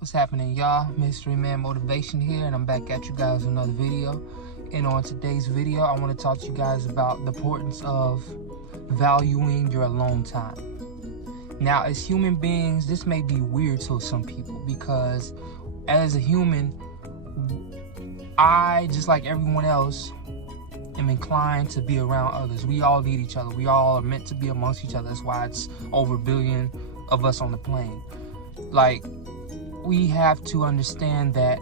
What's happening, y'all? Mystery Man Motivation here, and I'm back at you guys with another video. And on today's video, I want to talk to you guys about the importance of valuing your alone time. Now, as human beings, this may be weird to some people because as a human, I, just like everyone else, am inclined to be around others. We all need each other. We all are meant to be amongst each other. That's why it's over 1 billion of us on the plane. Like, we have to understand that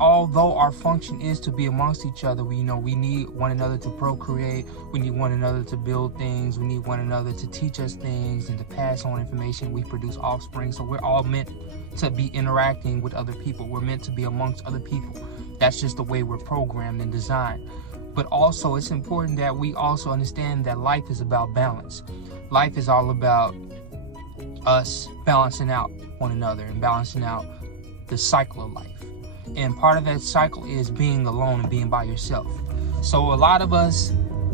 although our function is to be amongst each other, we need one another to procreate, we need one another to build things, we need one another to teach us things and to pass on information. We produce offspring, so we're all meant to be interacting with other people. We're meant to be amongst other people. That's just the way we're programmed and designed. But also, it's important that we also understand that life is about balance. Life is all about us balancing out one another and balancing out the cycle of life. And part of that cycle is being alone and being by yourself. So a lot of us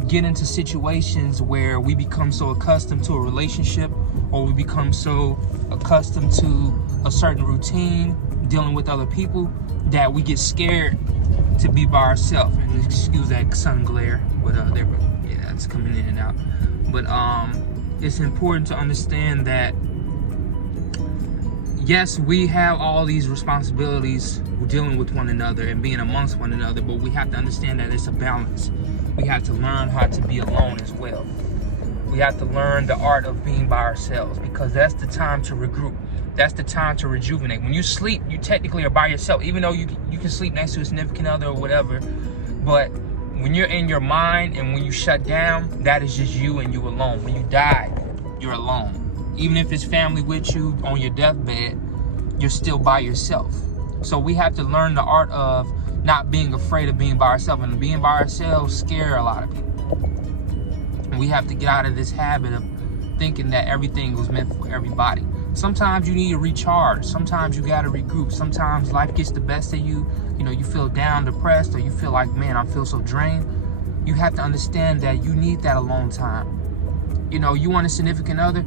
get into situations where we become so accustomed to a relationship, or we become so accustomed to a certain routine dealing with other people, that we get scared to be by ourselves. And excuse that sun glare, but it's coming in and out. But it's important to understand that yes, we have all these responsibilities dealing with one another and being amongst one another, but we have to understand that it's a balance. We have to learn how to be alone as well. We have to learn the art of being by ourselves, because that's the time to regroup. That's the time to rejuvenate. When you sleep, you technically are by yourself, even though you can sleep next to a significant other or whatever. But when you're in your mind and when you shut down, that is just you and you alone. When you die, you're alone. Even if it's family with you on your deathbed, you're still by yourself. So we have to learn the art of not being afraid of being by ourselves. And being by ourselves scare a lot of people. And we have to get out of this habit of thinking that everything was meant for everybody. Sometimes you need to recharge. Sometimes you got to regroup. Sometimes life gets the best of you. You feel down, depressed, or you feel like, man, I feel so drained. You have to understand that you need that alone time. You want a significant other?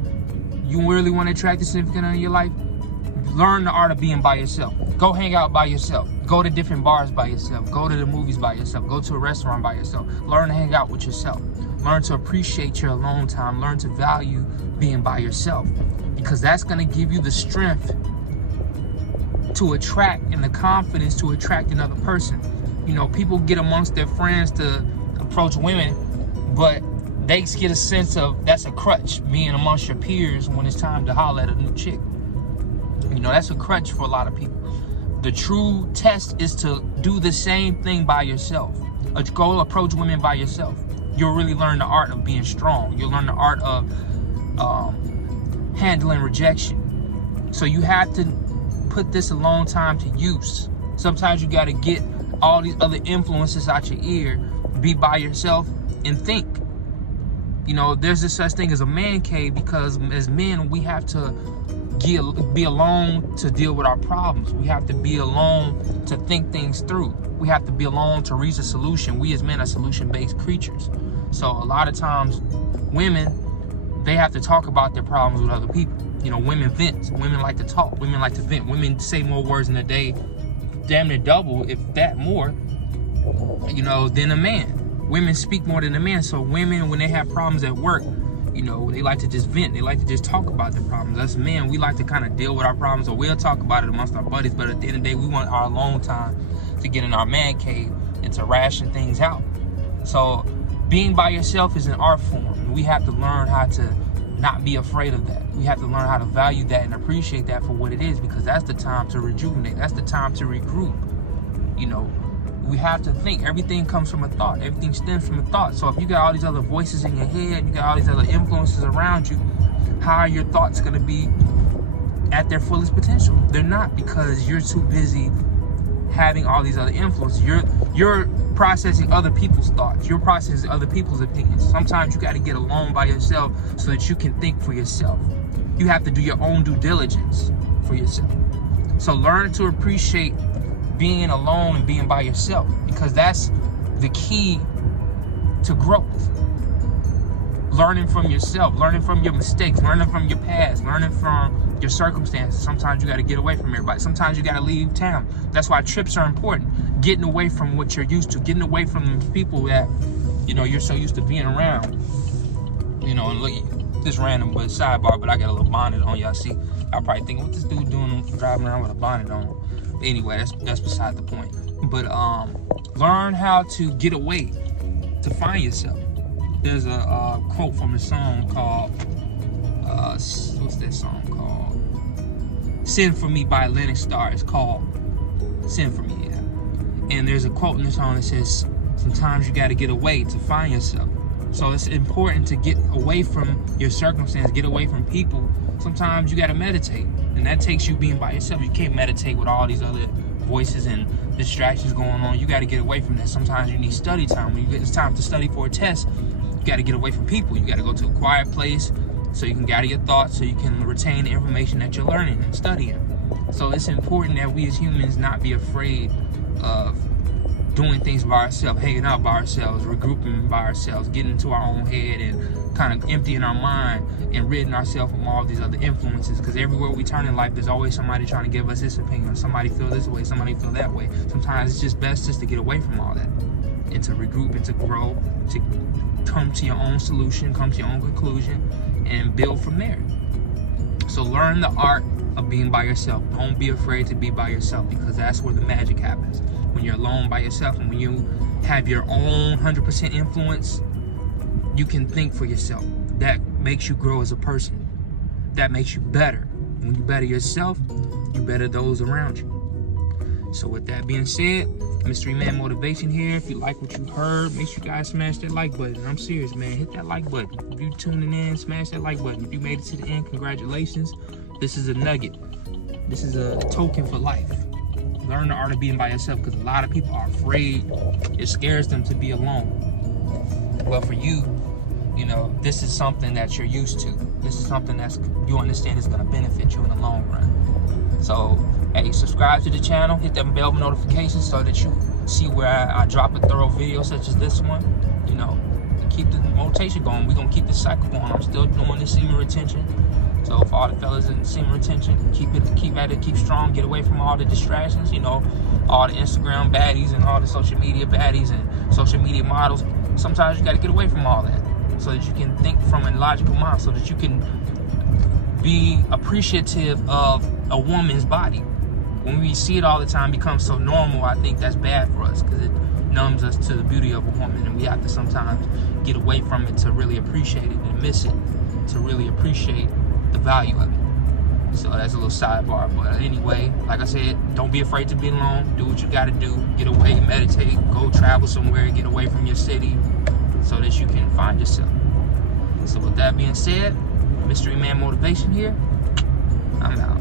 You really want to attract a significant other in your life? Learn the art of being by yourself. Go hang out by yourself. Go to different bars by yourself. Go to the movies by yourself. Go to a restaurant by yourself. Learn to hang out with yourself. Learn to appreciate your alone time. Learn to value being by yourself, because that's going to give you the strength to attract and the confidence to attract another person. People get amongst their friends to approach women, but they get a sense of that's a crutch, being amongst your peers when it's time to holler at a new chick. That's a crutch for a lot of people. The true test is to do the same thing by yourself. Go approach women by yourself. You'll really learn the art of being strong. You'll learn the art of handling rejection. So you have to put this alone time to use. Sometimes you got to get all these other influences out your ear, be by yourself, and think. There's this such thing as a man cave, because as men, we have to be alone to deal with our problems. We have to be alone to think things through. We have to be alone to reach a solution. We as men are solution-based creatures. So a lot of times, women, they have to talk about their problems with other people. Women vent. Women like to talk. Women like to vent. Women say more words in a day, damn near double, if that more, than a man. Women speak more than a man. So women, when they have problems at work, they like to just vent. They like to just talk about their problems. Us men, we like to kind of deal with our problems, or we'll talk about it amongst our buddies. But at the end of the day, we want our alone time to get in our man cave and to ration things out. So being by yourself is an art form. We have to learn how to not be afraid of that. We have to learn how to value that and appreciate that for what it is, because that's the time to rejuvenate. That's the time to regroup. We have to think. Everything comes from a thought. Everything stems from a thought. So if you got all these other voices in your head, you got all these other influences around you, how are your thoughts going to be at their fullest potential? They're not, because you're too busy having all these other influences. You're processing other people's thoughts. You're processing other people's opinions. Sometimes you got to get alone by yourself so that you can think for yourself. You have to do your own due diligence for yourself. So learn to appreciate being alone and being by yourself, because that's the key to growth. Learning from yourself, learning from your mistakes, learning from your past, learning from your circumstances. Sometimes you got to get away from everybody. Sometimes you got to leave town. That's why trips are important. Getting away from what you're used to. Getting away from people that, you know, you're so used to being around. You know, and look, this random but sidebar, but I got a little bonnet on. Y'all see, I'll probably think, what this dude doing driving around with a bonnet on? But anyway, that's beside the point. But learn how to get away, to find yourself. There's a quote from a song called, what's that song called? Send For Me by Lennox Star. It's called Send For Me, yeah. And there's a quote in the song that says, sometimes you got to get away to find yourself. So it's important to get away from your circumstance, get away from people. Sometimes you got to meditate, and that takes you being by yourself. You can't meditate with all these other voices and distractions going on. You got to get away from that. Sometimes you need study time. When it's time to study for a test, you got to get away from people. You got to go to a quiet place so you can gather your thoughts, so you can retain the information that you're learning and studying. So it's important that we as humans not be afraid of doing things by ourselves, hanging out by ourselves, regrouping by ourselves, getting into our own head and kind of emptying our mind and ridding ourselves from all these other influences. Because everywhere we turn in life, there's always somebody trying to give us this opinion. Somebody feel this way, somebody feel that way. Sometimes it's just best just to get away from all that and to regroup and to grow, to come to your own solution, come to your own conclusion, and build from there. So learn the art of being by yourself. Don't be afraid to be by yourself, because that's where the magic happens. When you're alone by yourself and when you have your own 100% influence, you can think for yourself. That makes you grow as a person. That makes you better. When you better yourself, you better those around you. So with that being said, Mystery Man Motivation here. If you like what you heard, make sure you guys smash that like button. I'm serious, man. Hit that like button. If you tuning in, smash that like button. If you made it to the end, congratulations. This is a nugget. This is a token for life. Learn the art of being by yourself, because a lot of people are afraid. It scares them to be alone. But for you, you know, this is something that you're used to. This is something that's you understand is going to benefit you in the long run. So, hey, subscribe to the channel, hit that bell notification so that you see where I drop a thorough video such as this one. You know, keep the motivation going. We're going to keep this cycle going. I'm still doing this semen retention. So for all the fellas in semen retention, keep at it, keep strong, get away from all the distractions, you know, all the Instagram baddies and all the social media baddies and social media models. Sometimes you got to get away from all that so that you can think from a logical mind, so that you can be appreciative of a woman's body. When we see it all the time become so normal, I think that's bad for us, because it numbs us to the beauty of a woman, and we have to sometimes get away from it to really appreciate it and miss it, to really appreciate the value of it. So that's a little sidebar, but anyway, like I said, don't be afraid to be alone. Do what you got to do. Get away, meditate, go travel somewhere, get away from your city so that you can find yourself. So with that being said, Mystery Man Motivation here. I'm out.